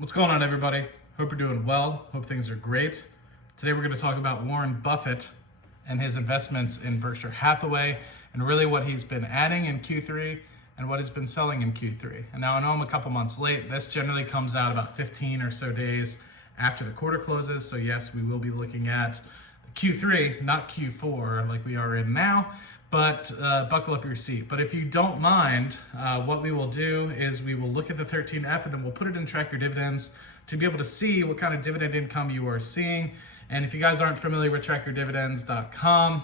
What's going on, everybody? Hope you're doing well. Hope things are great. Today we're going to talk about Warren Buffett and his investments in Berkshire Hathaway and really what he's been adding in Q3 and what he's been selling in Q3. And now I know I'm a couple months late. This generally comes out about 15 or so days after the quarter closes. So yes, we will be looking at the Q3, not Q4 like we are in now. But buckle up your seat. But if you don't mind, what we will do is we will look at the 13F and then we'll put it in Track Your Dividends to be able to see what kind of dividend income you are seeing. And if you guys aren't familiar with trackyourdividends.com,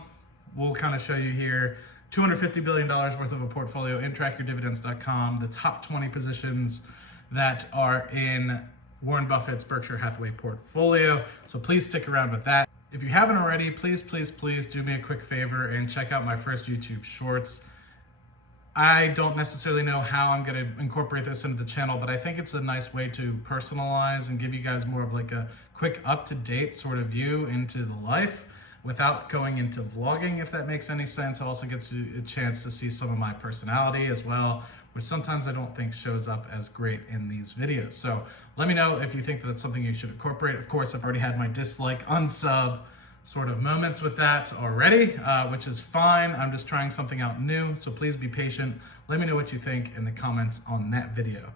we'll kind of show you here $250 billion worth of a portfolio in trackyourdividends.com, the top 20 positions that are in Warren Buffett's Berkshire Hathaway portfolio. So please stick around with that. If you haven't already, please do me a quick favor and check out my first YouTube Shorts. I don't necessarily know how I'm going to incorporate this into the channel, but I think it's a nice way to personalize and give you guys more of like a quick up-to-date sort of view into the life without going into vlogging, if that makes any sense. It also gets you a chance to see some of my personality as well, which sometimes I don't think shows up as great in these videos. So let me know if you think that's something you should incorporate. Of course, I've already had my dislike, unsub sort of moments with that already, which is fine. I'm just trying something out new, so please be patient. Let me know what you think in the comments on that video.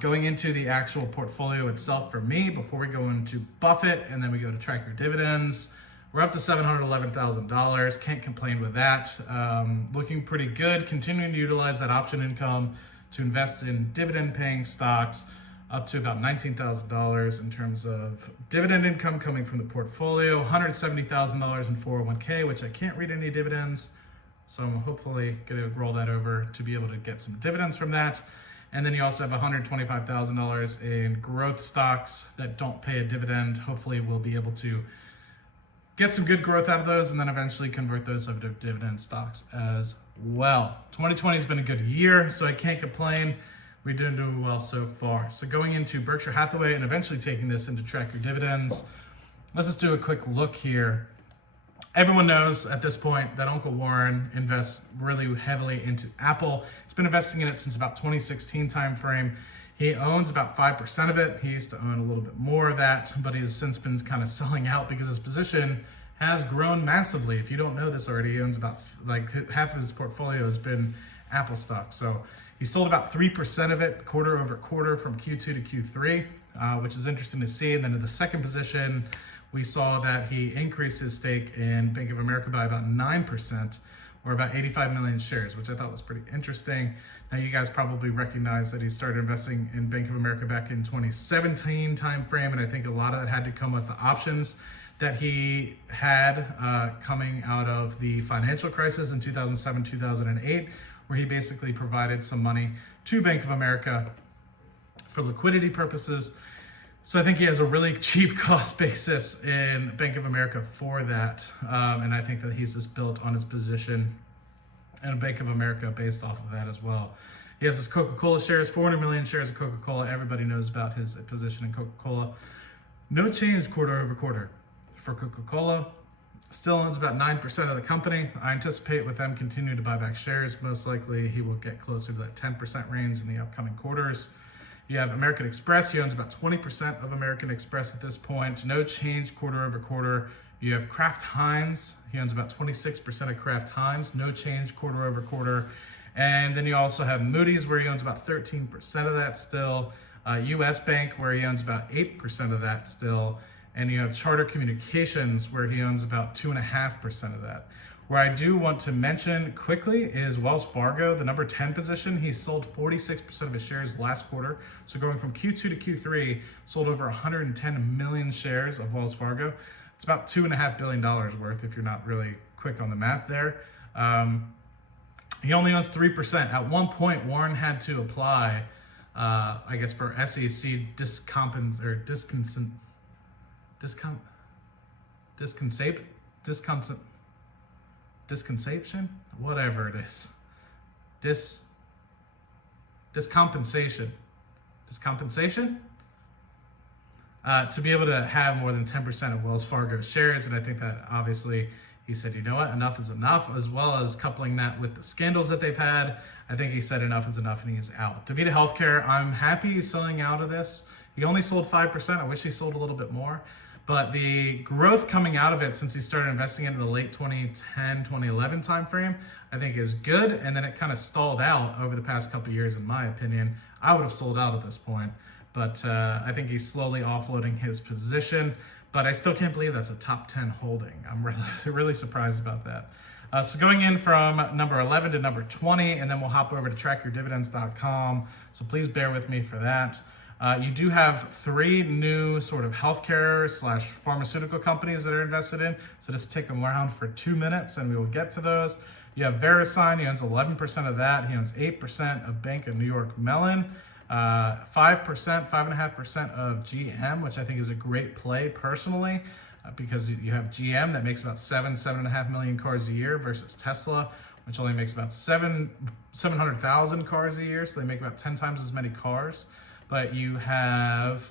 Going into the actual portfolio itself for me, before we go into Buffett and then we go to Track Your Dividends, we're up to $711,000. Can't complain with that. Looking pretty good. Continuing to utilize that option income to invest in dividend-paying stocks, up to about $19,000 in terms of dividend income coming from the portfolio. $170,000 in 401k, which I can't read any dividends, so I'm hopefully going to roll that over to be able to get some dividends from that. And then you also have $125,000 in growth stocks that don't pay a dividend. Hopefully we'll be able to get some good growth out of those and then eventually convert those over to dividend stocks as well. 2020 has been a good year, so I can't complain. We didn't do well so far. So going into Berkshire Hathaway and eventually taking this into Track Your Dividends, let's just do a quick look here. Everyone knows at this point that Uncle Warren invests really heavily into Apple. He's been investing in it since about 2016 timeframe. He owns about 5% of it. He used to own a little bit more of that, but he's since been kind of selling out because his position has grown massively. If you don't know this already, he owns about half of his portfolio has been Apple stock. So he sold about 3% of it quarter over quarter from Q2 to Q3, which is interesting to see. And then in the second position, we saw that he increased his stake in Bank of America by about 9%, or about 85 million shares, which I thought was pretty interesting. Now, you guys probably recognize that he started investing in Bank of America back in 2017 timeframe, and I think a lot of that had to come with the options that he had coming out of the financial crisis in 2007, 2008, where he basically provided some money to Bank of America for liquidity purposes. So I think he has a really cheap cost basis in Bank of America for that. And I think that he's just built on his position in Bank of America based off of that as well. He has his Coca-Cola shares, 400 million shares of Coca-Cola. Everybody knows about his position in Coca-Cola. No change quarter over quarter for Coca-Cola. Still owns about 9% of the company. I anticipate with them continuing to buy back shares, most likely he will get closer to that 10% range in the upcoming quarters. You have American Express. He owns about 20% of American Express at this point. No change quarter over quarter. You have Kraft Heinz. He owns about 26% of Kraft Heinz. No change quarter over quarter. And then you also have Moody's, where he owns about 13% of that still. US Bank, where he owns about 8% of that still. And you have Charter Communications, where he owns about 2.5% of that. Where I do want to mention quickly is Wells Fargo, the number 10 position. He sold 46% of his shares last quarter. So going from Q2 to Q3, sold over 110 million shares of Wells Fargo. It's about $2.5 billion worth if you're not really quick on the math there. He only owns 3%. At one point, Warren had to apply, I guess, for SEC discompensation, whatever it is, discompensation, to be able to have more than 10% of Wells Fargo shares. And I think that obviously he said, you know what, enough is enough, as well as coupling that with the scandals that they've had. I think he said enough is enough and he's out. Dividend Healthcare, I'm happy he's selling out of this. He only sold 5%. I wish he sold a little bit more. But the growth coming out of it since he started investing into the late 2010, 2011 timeframe, I think is good. And then it kind of stalled out over the past couple of years, in my opinion. I would have sold out at this point. But I think he's slowly offloading his position. But I still can't believe that's a top 10 holding. I'm really surprised about that. So going in from number 11 to number 20, and then we'll hop over to trackyourdividends.com. So please bear with me for that. You do have 3 new sort of healthcare / pharmaceutical companies that are invested in. So just take them around for 2 minutes and we will get to those. You have VeriSign, he owns 11% of that. He owns 8% of Bank of New York Mellon, 5.5% of GM, which I think is a great play personally, because you have GM that makes about 7.5 million cars a year versus Tesla, which only makes about 700,000 cars a year. So they make about 10 times as many cars. But you have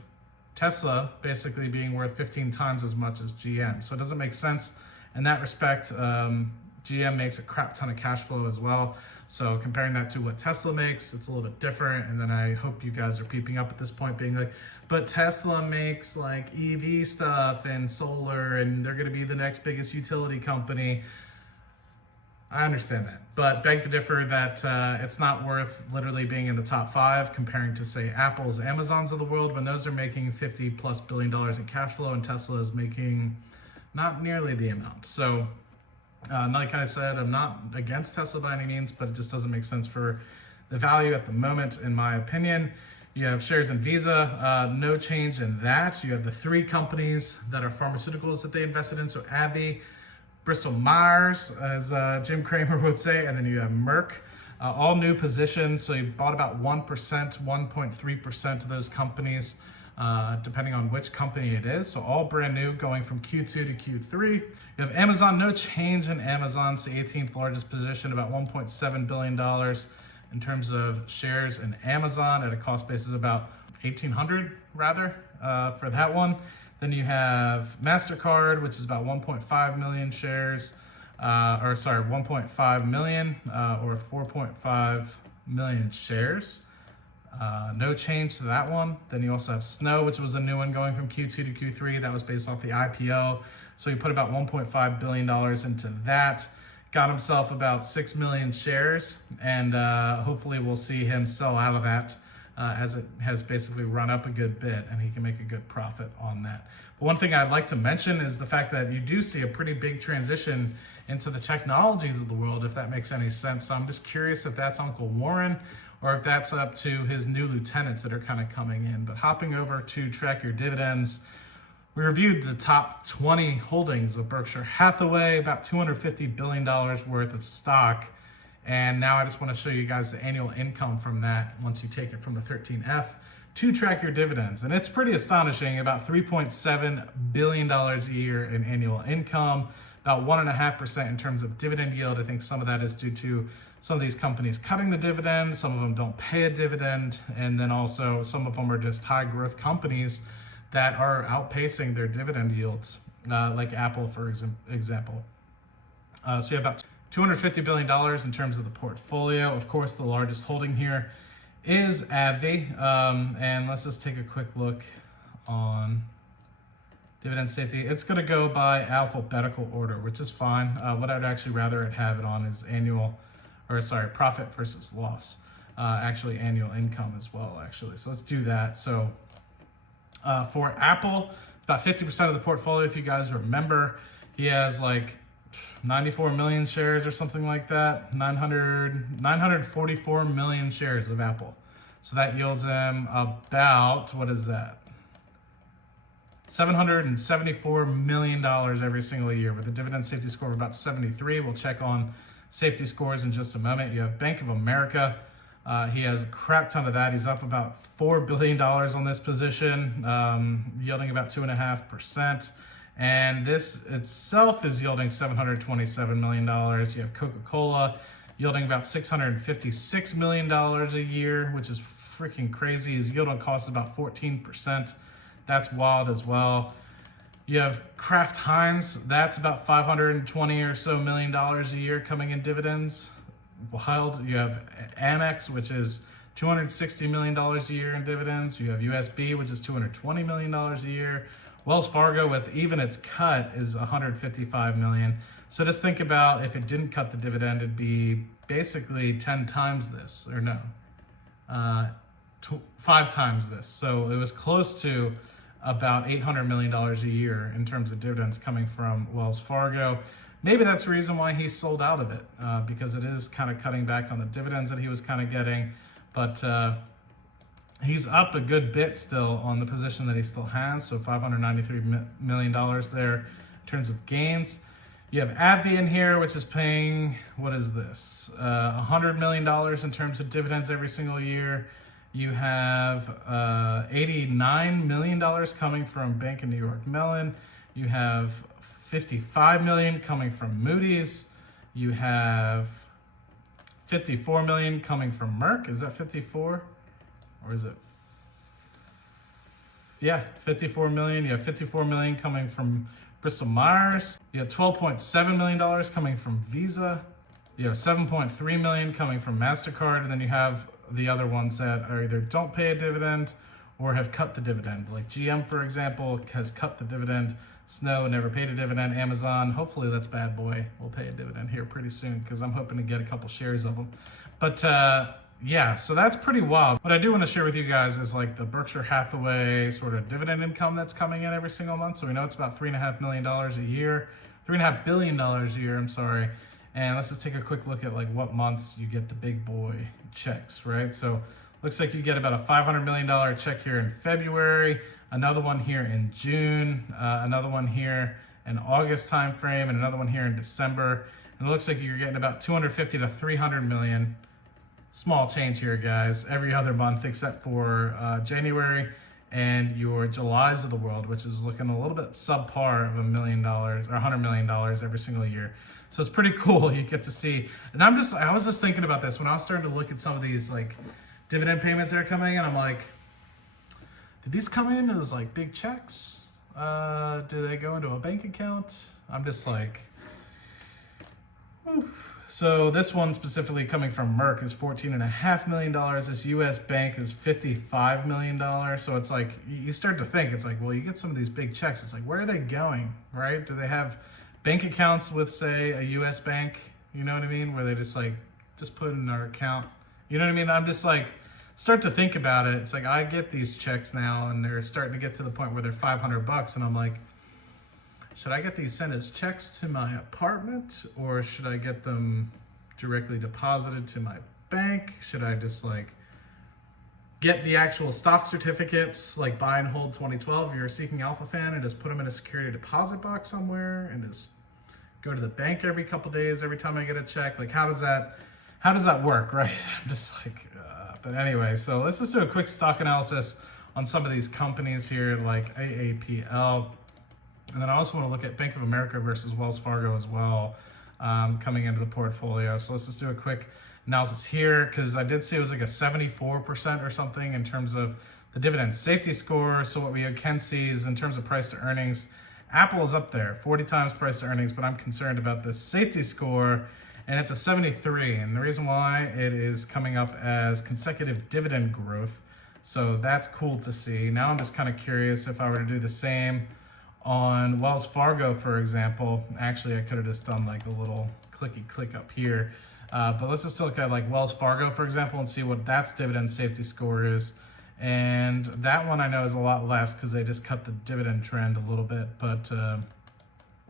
Tesla basically being worth 15 times as much as GM. So it doesn't make sense in that respect. GM makes a crap ton of cash flow as well. So comparing that to what Tesla makes, it's a little bit different. And then I hope you guys are peeping up at this point being like, but Tesla makes like EV stuff and solar and they're gonna be the next biggest utility company. I understand that, but beg to differ that it's not worth literally being in the top 5 comparing to say Apple's, Amazon's of the world, when those are making $50+ billion in cash flow and Tesla is making not nearly the amount. So like I said, I'm not against Tesla by any means, but it just doesn't make sense for the value at the moment, in my opinion. You have shares in Visa, no change in that. You have the 3 companies that are pharmaceuticals that they invested in, so AbbVie, Bristol Myers, as Jim Cramer would say, and then you have Merck, all new positions. So you bought about 1%, 1.3% of those companies, depending on which company it is. So all brand new going from Q2 to Q3. You have Amazon, no change in Amazon. It's the 18th largest position, about $1.7 billion in terms of shares in Amazon at a cost basis about 1,800 rather for that one. Then you have MasterCard, which is about 1.5 million shares, 1.5 million or 4.5 million shares. No change to that one. Then you also have Snow, which was a new one going from Q2 to Q3. That was based off the IPO. So he put about $1.5 billion into that. Got himself about 6 million shares, and hopefully we'll see him sell out of that as it has basically run up a good bit and he can make a good profit on that. But one thing I'd like to mention is the fact that you do see a pretty big transition into the technologies of the world, if that makes any sense. So I'm just curious if that's Uncle Warren or if that's up to his new lieutenants that are kind of coming in. But hopping over to Track Your Dividends, we reviewed the top 20 holdings of Berkshire Hathaway, about $250 billion worth of stock. And now I just want to show you guys the annual income from that once you take it from the 13F to Track Your Dividends. And it's pretty astonishing, about $3.7 billion a year in annual income, about 1.5% in terms of dividend yield. I think some of that is due to some of these companies cutting the dividend, some of them don't pay a dividend, and then also some of them are just high growth companies that are outpacing their dividend yields, like Apple, for example. So you have about $250 billion in terms of the portfolio. Of course, the largest holding here is AbbVie. And let's just take a quick look on dividend safety. It's going to go by alphabetical order, which is fine. What I'd actually rather have it on is profit versus loss. Actually, annual income as well, actually. So let's do that. So for Apple, about 50% of the portfolio, if you guys remember, he has like 94 million shares or something like that, 944 million shares of Apple. So that yields him about, what is that? $774 million every single year with a dividend safety score of about 73. We'll check on safety scores in just a moment. You have Bank of America. He has a crap ton of that. He's up about $4 billion on this position, yielding about 2.5%. And this itself is yielding $727 million. You have Coca-Cola yielding about $656 million a year, which is freaking crazy. His yield on cost is about 14%. That's wild as well. You have Kraft Heinz, that's about $520 or so million a year coming in dividends. Wild. You have Amex, which is $260 million a year in dividends. You have USB, which is $220 million a year. Wells Fargo, with even its cut, is $155 million. So just think about if it didn't cut the dividend, it'd be basically 10 times this, or no, 5 times this. So it was close to about $800 million a year in terms of dividends coming from Wells Fargo. Maybe that's the reason why he sold out of it, because it is kind of cutting back on the dividends that he was kind of getting. But he's up a good bit still on the position that he still has, so $593 million there in terms of gains. You have AbbVie in here, which is paying, what is this, $100 million in terms of dividends every single year. You have $89 million coming from Bank of New York Mellon. You have $55 million coming from Moody's. You have $54 million coming from Merck. Is that 54? Or is it? Yeah, $54 million. You have $54 million coming from Bristol Myers. You have $12.7 million coming from Visa. You have $7.3 million coming from MasterCard. And then you have the other ones that are either don't pay a dividend or have cut the dividend. Like GM, for example, has cut the dividend. Snow never paid a dividend. Amazon, hopefully that's bad boy, will pay a dividend here pretty soon because I'm hoping to get a couple shares of them. But yeah, so that's pretty wild. What I do want to share with you guys is like the Berkshire Hathaway sort of dividend income that's coming in every single month. So we know it's about $3.5 million a year, $3.5 billion a year, I'm sorry. And let's just take a quick look at like what months you get the big boy checks, right? So looks like you get about a $500 million check here in February, another one here in June, another one here in August timeframe, and another one here in December. And it looks like you're getting about 250 to 300 million. Small change here, guys, every other month except for January and your Julys of the world, which is looking a little bit subpar of $1 million or $100 million every single year. So it's pretty cool. You get to see, and I was just thinking about this when I was starting to look at some of these like dividend payments that are coming in. I'm like, did these come in as like big checks? Do they go into a bank account? I'm just like, whew. So this one specifically coming from Merck is $14.5 million. This US bank is $55 million. So it's like, you start to think, it's like, well, you get some of these big checks. It's like, where are they going, right? Do they have bank accounts with, say, a US bank? You know what I mean? Where they just like, just put in our account. You know what I mean? I'm just like, start to think about it. It's like, I get these checks now and they're starting to get to the point where they're $500 and I'm like, should I get these sent as checks to my apartment or should I get them directly deposited to my bank? Should I just like get the actual stock certificates, like buy and hold 2012 if you're a Seeking Alpha fan, and just put them in a security deposit box somewhere and just go to the bank every couple days every time I get a check? Like, how does that work, right? I'm just like, but anyway, so let's just do a quick stock analysis on some of these companies here, like AAPL. And then I also want to look at Bank of America versus Wells Fargo as well, coming into the portfolio. So let's just do a quick analysis here, because I did see it was like a 74% or something in terms of the dividend safety score. So what we can see is in terms of price to earnings, Apple is up there, 40 times price to earnings, but I'm concerned about this safety score, and it's a 73. And the reason why, it is coming up as consecutive dividend growth. So that's cool to see. Now I'm just kind of curious if I were to do the same on Wells Fargo, for example. Actually, I could have just done like a little clicky click up here. But let's just look at like Wells Fargo, for example, and see what that's dividend safety score is. And that one I know is a lot less because they just cut the dividend trend a little bit. But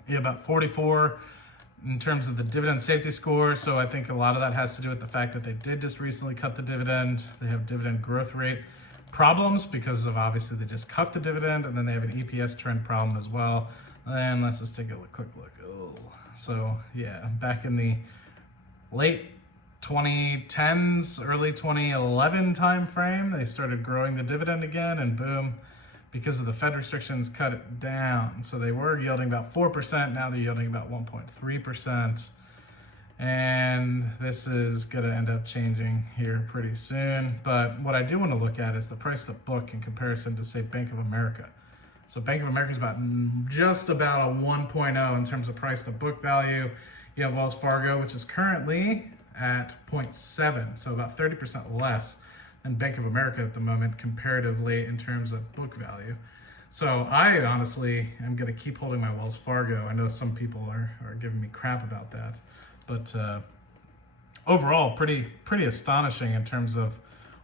yeah, about 44 in terms of the dividend safety score. So I think a lot of that has to do with the fact that they did just recently cut the dividend. They have dividend growth rate problems because of, obviously, they just cut the dividend, and then they have an EPS trend problem as well. And let's just take a quick look. Oh. So yeah, back in the late 2010s, early 2011 time frame, they started growing the dividend again, and boom, because of the Fed restrictions, cut it down. So they were yielding about 4%, now they're yielding about 1.3%. And this is gonna end up changing here pretty soon. But what I do wanna look at is the price to book in comparison to, say, Bank of America. So Bank of America is about just about a 1.0 in terms of price to book value. You have Wells Fargo, which is currently at 0.7, so about 30% less than Bank of America at the moment comparatively in terms of book value. So I honestly am going to keep holding my Wells Fargo. I know some people are giving me crap about that, but overall, pretty astonishing in terms of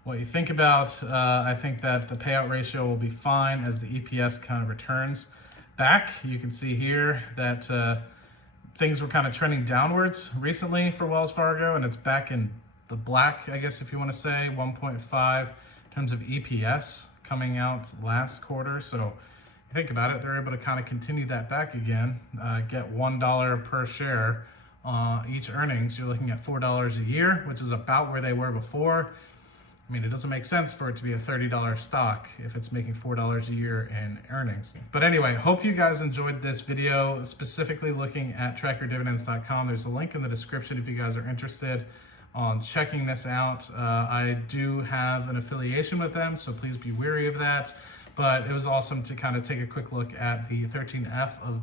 what you think about. I think that the payout ratio will be fine as the EPS kind of returns back. You can see here that things were kind of trending downwards recently for Wells Fargo, and it's back in the black, I guess, if you want to say, 1.5 in terms of EPS coming out last quarter. So you think about it, they're able to kind of continue that back again, get $1 per share each earnings. You're looking at $4 a year, which is about where they were before. I mean, it doesn't make sense for it to be a $30 stock if it's making $4 a year in earnings. But anyway, hope you guys enjoyed this video, specifically looking at trackyourdividends.com. There's a link in the description if you guys are interested on checking this out. I do have an affiliation with them, so please be wary of that. But it was awesome to kind of take a quick look at the 13F of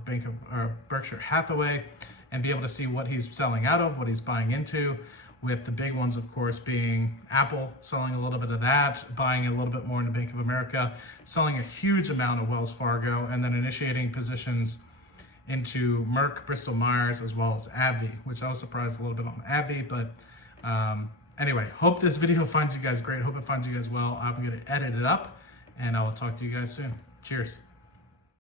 Berkshire Hathaway and be able to see what he's selling out of, what he's buying into, with the big ones, of course, being Apple, selling a little bit of that, buying a little bit more into Bank of America, selling a huge amount of Wells Fargo, and then initiating positions into Merck, Bristol Myers, as well as AbbVie, which I was surprised a little bit on AbbVie. But anyway, hope this video finds you guys great. Hope it finds you guys well. I'm going to edit it up, and I will talk to you guys soon. Cheers.